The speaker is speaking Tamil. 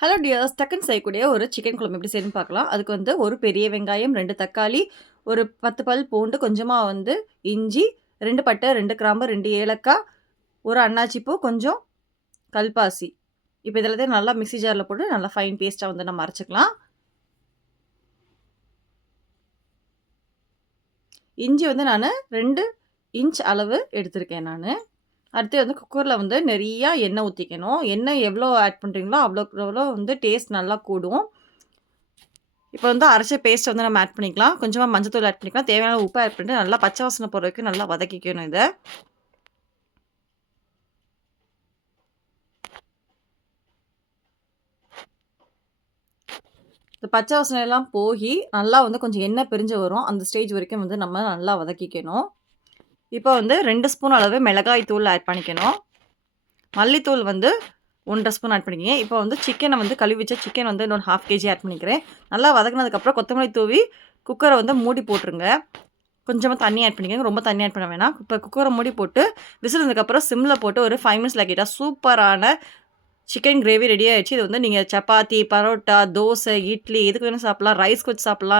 Hello tears! டக்குன்னு செய்யக்கூடிய ஒரு சிக்கன் குழம்பு எப்படி செய்யணும்னு பார்க்கலாம். அதுக்கு வந்து ஒரு பெரிய வெங்காயம், 2 தக்காளி, ஒரு 10 பல் பூண்டு, கொஞ்சமா வந்து இஞ்சி, 2 பட்டை, 2 கிராம்பு, 2 ஏலக்காய், ஒரு அன்னாச்சி பூ, கொஞ்சம் கல்பாசி. இப்ப இது எல்லாத்தையும் நல்லா மிக்ஸி ஜார்ல போட்டு நல்லா ஃபைன் பேஸ்ட்டா வந்து நம்ம அரைச்சுக்கலாம். இஞ்சி வந்து நானு 2 இன்ச் அளவு எடுத்திருக்கேன் நானு. அடுத்து வந்து குக்கர்ல வந்து நெறையா எண்ணெய் ஊத்திக்கணும். எண்ணெய் எவ்வளோ ஆட் பண்றீங்களோ, அவ்வளோக்கு எவ்வளோ வந்து டேஸ்ட் நல்லா கூடும். இப்போ வந்து அரைச்ச பேஸ்ட் வந்து நம்ம ஆட் பண்ணிக்கலாம். கொஞ்சமா மஞ்சத்தூள் ஆட் பண்ணிக்கலாம். தேவையான உப்பு ஆட் பண்ணிட்டு நல்லா பச்சை வாசனை போற வரைக்கும் நல்லா வதக்கிக்கணும் இத. இந்த பச்சை வாசனை எல்லாம் போகி, நல்லா வந்து கொஞ்சம் எண்ணெய் பிரிஞ்சு வரும். அந்த ஸ்டேஜ் வரைக்கும் வந்து நம்ம நல்லா வதக்கிக்கணும். இப்போ வந்து 2 ஸ்பூன் அளவு மிளகாய் தூள் ஆட் பண்ணிக்கணும். மல்லித்தூள் வந்து 1 1/2 ஸ்பூன் ஆட் பண்ணிக்கங்க. இப்போ வந்து சிக்கன வந்து கழுவி வச்ச சிக்கன் வந்து இன்னொரு 1/2 கேஜி ஆட் பண்ணிக்கிறேன். நல்லா வதக்குனதுக்கப்புறம் கொத்தமல்லி தூவி குக்கர வந்து மூடி போட்டுருங்க. கொஞ்சமா தண்ணி ஆட் பண்ணிக்கங்க. ரொம்ப தண்ணி ஆட் பண்ண வேணாம். இப்போ குக்கர மூடி போட்டு விசில் வந்ததுக்கப்புறம் சிம்ல போட்டு ஒரு 5 மினிட்ஸ்ல கேட்டா சூப்பரான சிக்கன் கிரேவி ரெடி ஆயிடுச்சு. இது வந்து நீங்க சப்பாத்தி, பரோட்டா, தோசை, இட்லி எதுக்கு வேணா சாப்பிடலாம். ரைஸ்க்கு வச்சு சாப்பிடலாம்.